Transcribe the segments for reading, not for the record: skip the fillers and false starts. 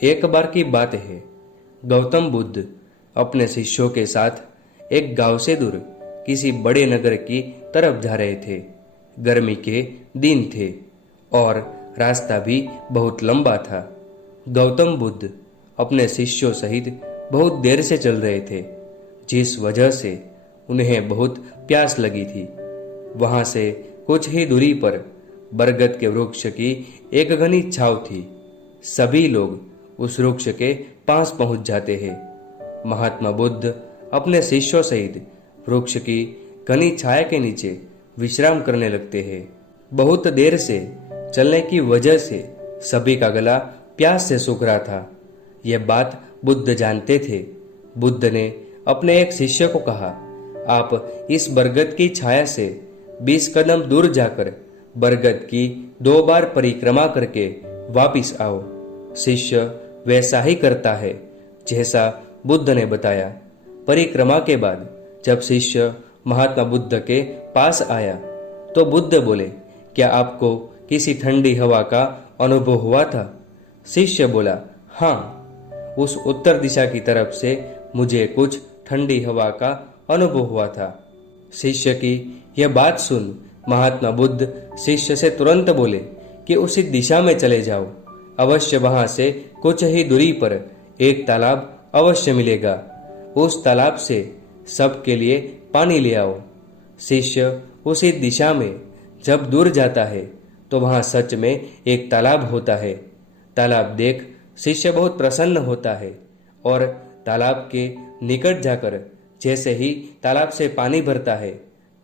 एक बार की बात है, गौतम बुद्ध अपने शिष्यों के साथ एक गांव से दूर किसी बड़े नगर की तरफ जा रहे थे। गर्मी के दिन थे और रास्ता भी बहुत लंबा था। गौतम बुद्ध अपने शिष्यों सहित बहुत देर से चल रहे थे, जिस वजह से उन्हें बहुत प्यास लगी थी। वहां से कुछ ही दूरी पर बरगद के वृक्ष की एक घनी छाव थी। सभी लोग उस वृक्ष के पास पहुंच जाते हैं। महात्मा बुद्ध अपने शिष्यों सहित वृक्ष की घनी छाया के नीचे विश्राम करने लगते हैं। बहुत देर से चलने की वजह से सभी का गला प्यास से सूख रहा था। यह बात बुद्ध जानते थे। बुद्ध ने अपने एक शिष्य को कहा, आप इस बरगद की छाया से 20 कदम दूर जाकर बरगद की 2 बार परिक्रमा करके वापिस आओ। शिष्य वैसा ही करता है जैसा बुद्ध ने बताया। परिक्रमा के बाद जब शिष्य महात्मा बुद्ध के पास आया तो बुद्ध बोले, क्या आपको किसी ठंडी हवा का अनुभव हुआ था? शिष्य बोला, हाँ, उस उत्तर दिशा की तरफ से मुझे कुछ ठंडी हवा का अनुभव हुआ था। शिष्य की यह बात सुन महात्मा बुद्ध शिष्य से तुरंत बोले कि उसी दिशा में चले जाओ। अवश्य वहां से कुछ ही दूरी पर एक तालाब अवश्य मिलेगा। उस तालाब से सबके लिए पानी ले आओ। शिष्य उसी दिशा में जब दूर जाता है तो वहां सच में एक तालाब होता है। तालाब देख शिष्य बहुत प्रसन्न होता है और तालाब के निकट जाकर जैसे ही तालाब से पानी भरता है,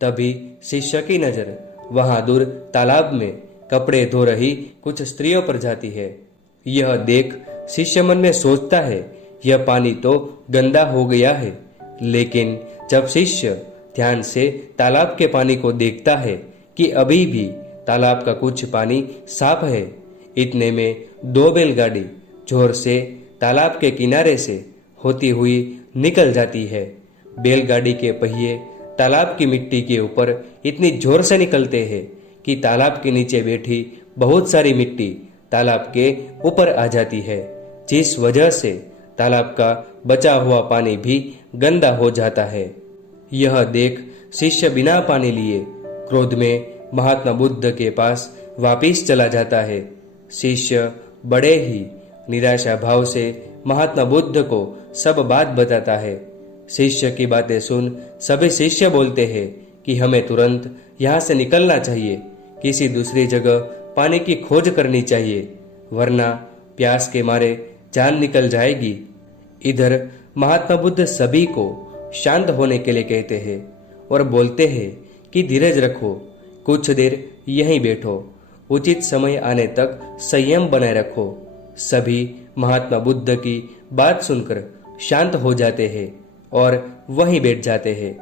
तभी शिष्य की नजर वहां दूर तालाब में कपड़े धो रही कुछ स्त्रियों पर जाती है। यह देख शिष्य मन में सोचता है, यह पानी तो गंदा हो गया है। लेकिन जब शिष्य ध्यान से तालाब के पानी को देखता है कि अभी भी तालाब का कुछ पानी साफ है, इतने में 2 बैलगाड़ी जोर से तालाब के किनारे से होती हुई निकल जाती है। बैलगाड़ी के पहिए तालाब की मिट्टी के ऊपर इतनी जोर से निकलते हैं कि तालाब के नीचे बैठी बहुत सारी मिट्टी तालाब के ऊपर आ जाती है, जिस वजह से तालाब का बचा हुआ पानी भी गंदा हो जाता है। यह देख शिष्य बिना पानी लिए क्रोध में महात्मा बुद्ध के पास वापिस चला जाता है। शिष्य बड़े ही निराशा भाव से महात्मा बुद्ध को सब बात बताता है। शिष्य की बातें सुन सभी शिष्य बोलते हैं कि हमें तुरंत यहाँ से निकलना चाहिए, किसी दूसरी जगह पानी की खोज करनी चाहिए, वरना प्यास के मारे जान निकल जाएगी। इधर महात्मा बुद्ध सभी को शांत होने के लिए कहते हैं और बोलते हैं कि धीरज रखो, कुछ देर यहीं बैठो, उचित समय आने तक संयम बनाए रखो। सभी महात्मा बुद्ध की बात सुनकर शांत हो जाते हैं और वहीं बैठ जाते हैं।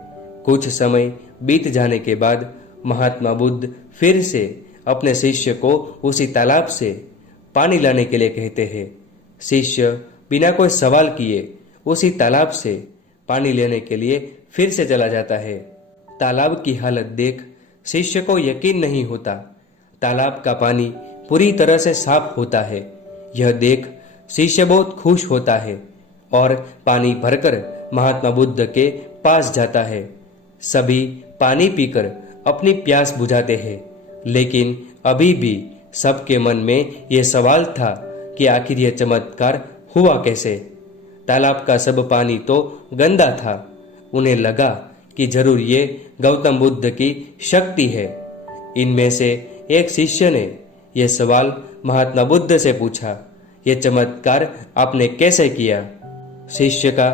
कुछ समय बीत जाने के बाद महात्मा बुद्ध फिर से अपने शिष्य को उसी तालाब से पानी लाने के लिए कहते हैं। शिष्य बिना कोई सवाल किए उसी तालाब से पानी लेने के लिए फिर से चला जाता है। तालाब की हालत देख शिष्य को यकीन नहीं होता। तालाब का पानी पूरी तरह से साफ होता है। यह देख शिष्य बहुत खुश होता है और पानी भरकर महात्मा बुद्ध के पास जाता है। सभी पानी पीकर अपनी प्यास बुझाते हैं, लेकिन अभी भी सबके मन में यह सवाल था कि आखिर यह चमत्कार हुआ कैसे। तालाब का सब पानी तो गंदा था। उन्हें लगा कि जरूर ये गौतम बुद्ध की शक्ति है। इनमें से एक शिष्य ने यह सवाल महात्मा बुद्ध से पूछा, यह चमत्कार आपने कैसे किया? शिष्य का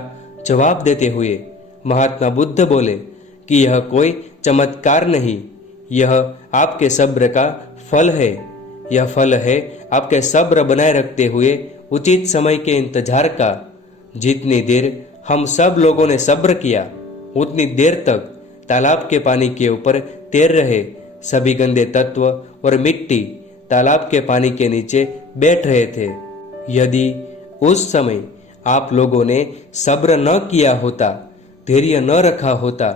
जवाब देते हुए महात्मा बुद्ध बोले कि यह कोई चमत्कार नहीं, यह आपके सब्र का फल है। यह फल है आपके सब्र बनाए रखते हुए उचित समय के इंतजार का। जितनी देर हम सब लोगों ने सब्र किया, उतनी देर तक तालाब के पानी के ऊपर तैर रहे सभी गंदे तत्व और मिट्टी तालाब के पानी के नीचे बैठ रहे थे। यदि उस समय आप लोगों ने सब्र न किया होता, धैर्य न रखा होता,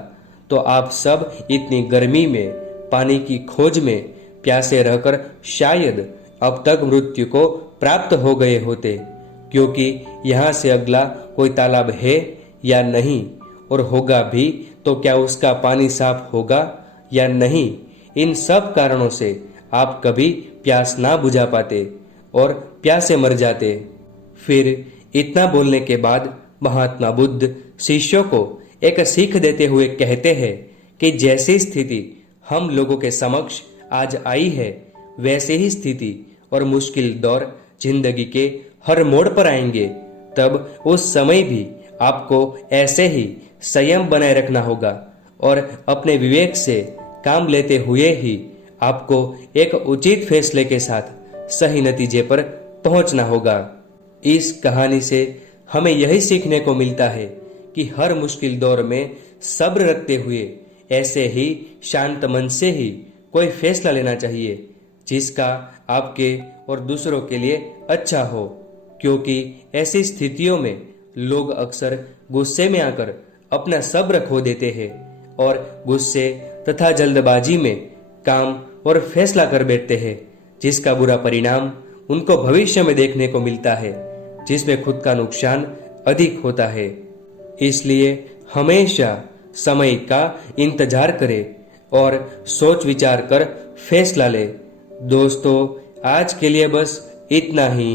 तो आप सब इतनी गर्मी में पानी की खोज में प्यासे रहकर शायद अब तक मृत्यु को प्राप्त हो गए होते, क्योंकि यहाँ से अगला कोई तालाब है या नहीं, और होगा भी तो क्या उसका पानी साफ होगा या नहीं। इन सब कारणों से आप कभी प्यास ना बुझा पाते और प्यासे मर जाते। फिर इतना बोलने के बाद महात्मा बुद्ध शिष्यों को एक सीख देते हुए कहते हैं कि जैसी स्थिति हम लोगों के समक्ष आज आई है, वैसे ही स्थिति और मुश्किल दौर जिंदगी के हर मोड़ पर आएंगे। तब उस समय भी आपको ऐसे ही संयम बनाए रखना होगा और अपने विवेक से काम लेते हुए ही आपको एक उचित फैसले के साथ सही नतीजे पर पहुंचना होगा। इस कहानी से हमें यही सीखने को मिलता है कि हर मुश्किल दौर में सब्र रखते हुए ऐसे ही शांत मन से ही कोई फैसला लेना चाहिए जिसका आपके और दूसरों के लिए अच्छा हो, क्योंकि ऐसी स्थितियों में लोग अक्सर गुस्से में आकर अपना सब्र खो देते हैं और गुस्से तथा जल्दबाजी में काम और फैसला कर बैठते हैं, जिसका बुरा परिणाम उनको भविष्य में देखने को मिलता है, जिसमें खुद का नुकसान अधिक होता है। इसलिए हमेशा समय का इंतजार करें और सोच विचार कर फैसला ले। दोस्तों, आज के लिए बस इतना ही।